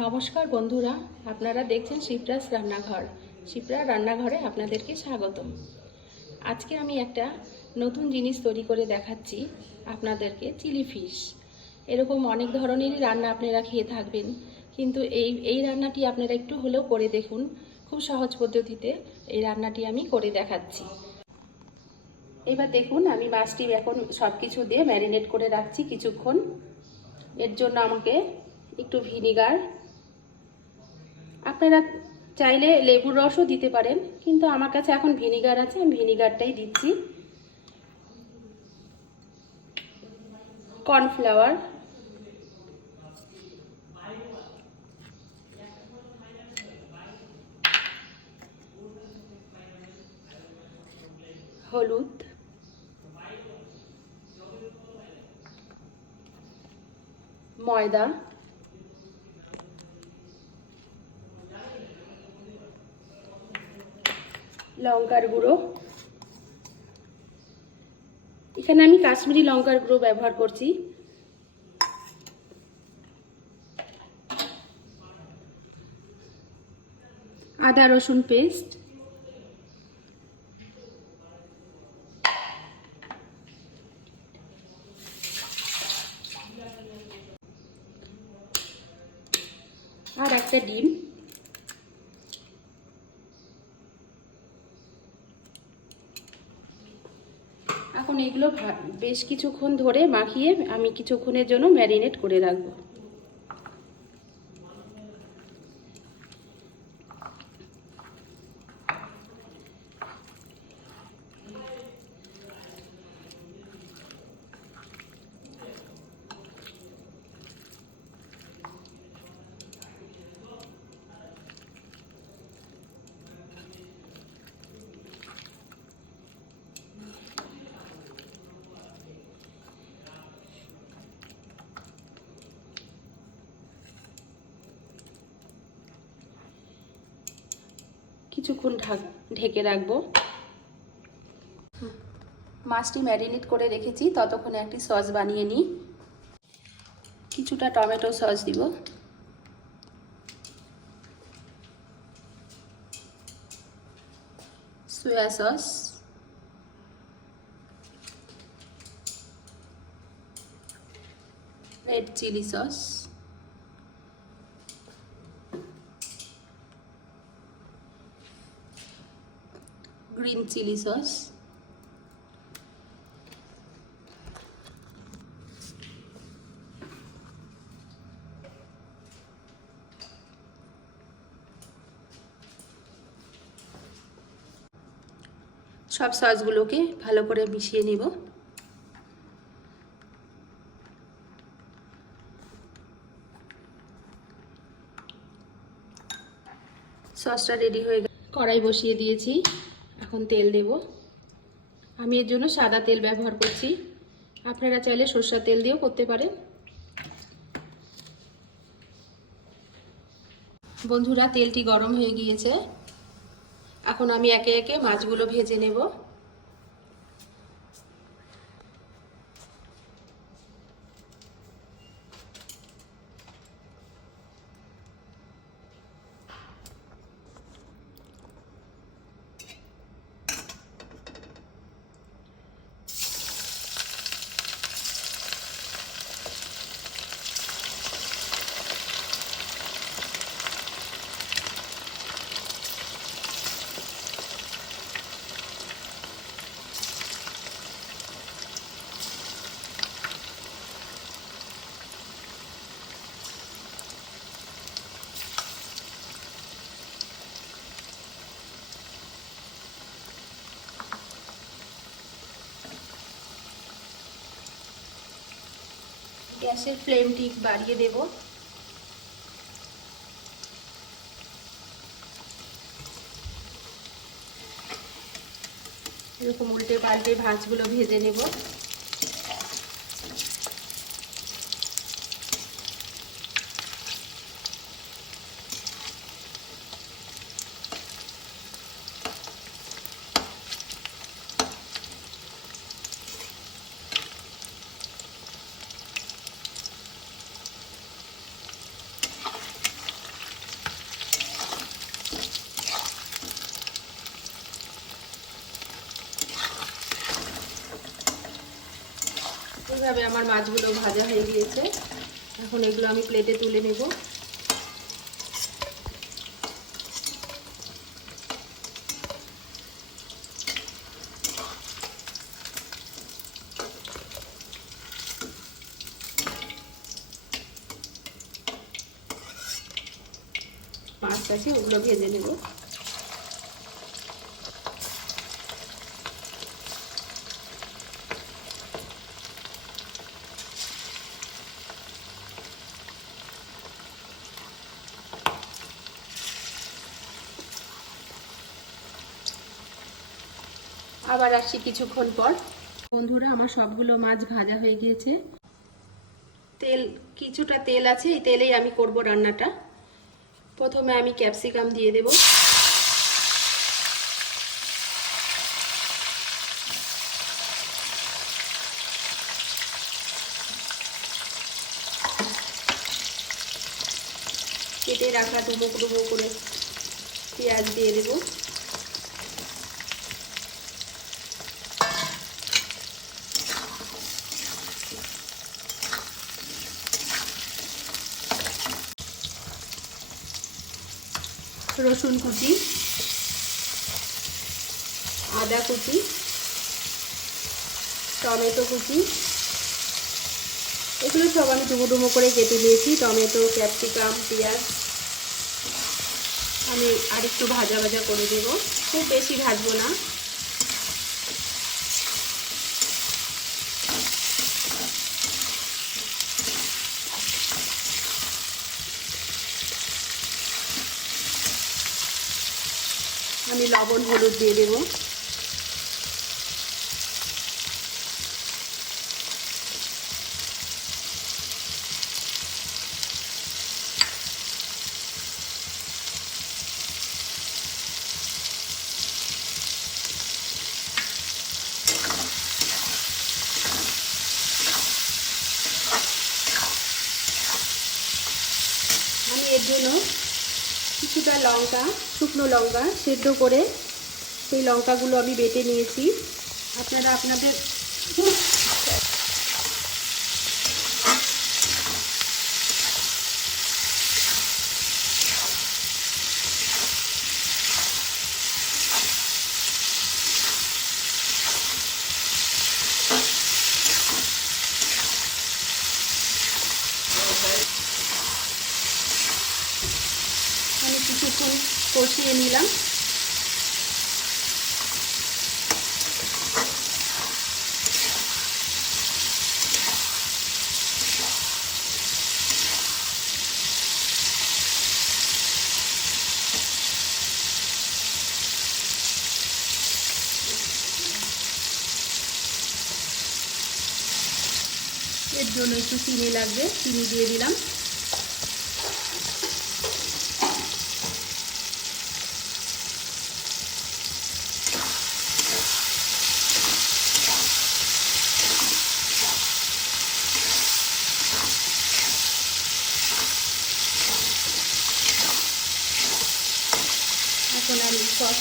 নমস্কার বন্ধুরা, আপনারা দেখছেন শিবরাজ রান্নাঘর। শিবরা রান্নাঘরে আপনাদেরকে স্বাগতম। আজকে আমি একটা নতুন জিনিস তৈরি করে দেখাচ্ছি, আপনাদেরকে চিলি ফিশ। এরকম অনেক ধরনেরই রান্না আপনারা খেয়ে থাকবেন, কিন্তু এই এই রান্নাটি আপনারা একটু হলেও করে দেখুন, খুব সহজ পদ্ধতিতে এই রান্নাটি আমি করে দেখাচ্ছি। এবার দেখুন, আমি মাছটি এখন সব কিছু দিয়ে ম্যারিনেট করে রাখছি কিছুক্ষণ। এর জন্য আমাকে একটু ভিনিগার আপনারা চাইলে লেবুর রসও দিতে পারেন, কিন্তু আমার কাছে এখন ভিনিগার আছে, আমি ভিনিগারটাই দিচ্ছি। কর্নফ্লাওয়ার। হলুদ। ময়দা। লঙ্কার গুঁড়ো। এখানে আমি কাশ্মীরি লঙ্কার গুঁড়ো ব্যবহার করছি। আদা রসুন পেস্ট। আর একটা ডিম এখন এগুলো বেশ কিছুক্ষণ ধরে মাখিয়ে আমি কিছুক্ষণের জন্য ম্যারিনেট করে রাখব। কিছুক্ষণ ঢাক রাখব। মাছটি ম্যারিনেট করে রেখেছি, ততক্ষণে একটি সস বানিয়ে নিই। কিছুটা টমেটো সস দিব। Soya sauce. Red chilli sauce. Green chilli sauce সব সসগুলোকে ভালো করে মিশিয়ে নিব। সসটা রেডি হয়ে গেছে। কড়াই বসিয়ে দিয়েছি। এখন তেল দেব। আমি এর জন্য সাদা তেল ব্যবহার করছি। আপনারা চাইলে সর্ষার তেল দিয়েও করতে পারেন। বন্ধুরা, তেলটি গরম হয়ে গিয়েছে। এখন আমি একে একে মাছগুলো ভেজে নেব। গ্যাসের ফ্লেমটি বাড়িয়ে দেব। এরকম উল্টে পাল্টে ভাজগুলো ভেজে নেব। এভাবে আমার মাছগুলো ভাজা হয়ে গিয়েছে। এখন এগুলো আমি প্লেটে তুলে নেব। মাছ আছে ওগুলো ভেজে নেব। আবার আসছি কিছুক্ষণ পর। বন্ধুরা আমার সবগুলো মাছ ভাজা হয়ে গিয়েছে। তেল কিছুটা তেল আছে এই তেলেই আমি করব রান্নাটা। প্রথমে আমি ক্যাপসিকাম দিয়ে দেব। কেটে রাখা ডুবো ডুবো করে পেঁয়াজ দিয়ে দেবো। রসুন কুচি, আদা কুচি, টমেটো কুচি। এগুলো সব আমি ডুমো ডুমো করে কেটে নিয়েছি, টমেটো, ক্যাপসিকাম, পেঁয়াজ। আমি আরেকটু ভাজা ভাজা করে দেবো। খুব বেশি ভাজবো না। আমি লবণ হলুদ দিয়ে দেবো। আমি এর জন্য কিছুটা লঙ্কা শুকনো লঙ্কা সেদ্ধ করে সেই লঙ্কাগুলো আমি বেটে নিয়েছি। আপনারা আপনাদের কষিয়ে নিলাম। এর জন্য একটু চিনি লাগবে চিনি দিয়ে দিলাম।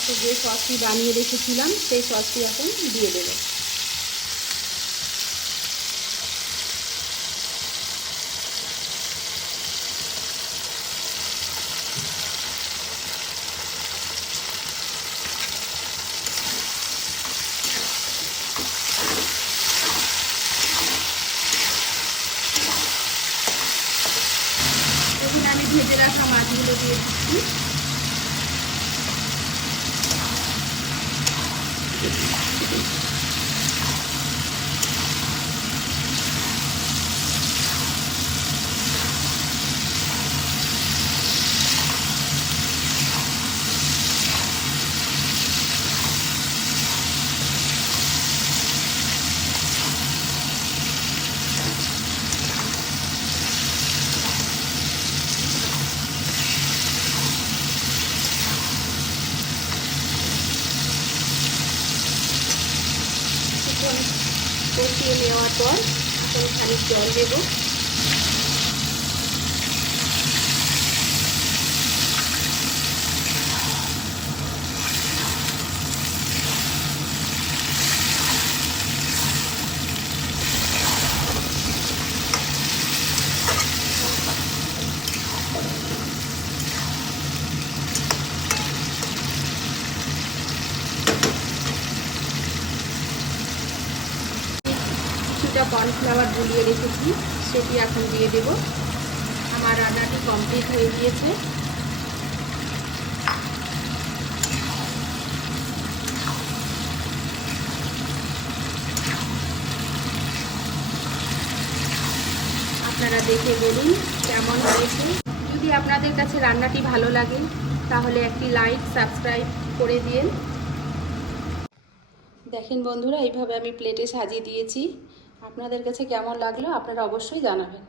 আমি যে সসটি বানিয়ে রেখেছিলাম সেই সসটি এখন দিয়ে দেবো এখানে আমি ভেজে রাখা মাছগুলো দিয়ে দিচ্ছি কিছুক্ষণ কষিয়ে নেওয়ার পর এখন খানিক জল দেবো। কর্নফ্লাওয়ার গুলিয়ে রেখেছি, সেটি এখন দিয়ে দেব। আমার রান্নাটি কমপ্লিট হয়ে গিয়েছে। আপনারা দেখে বলুন কেমন হয়েছে। যদি আপনাদের কাছে রান্নাটি ভালো লাগে, তাহলে একটি লাইক, সাবস্ক্রাইব করে দিন। দেখেন বন্ধুরা, এইভাবে আমি প্লেটে সাজিয়ে দিয়েছি। আপনাদের কাছে কেমন লাগল আপনারা অবশ্যই জানাবেন।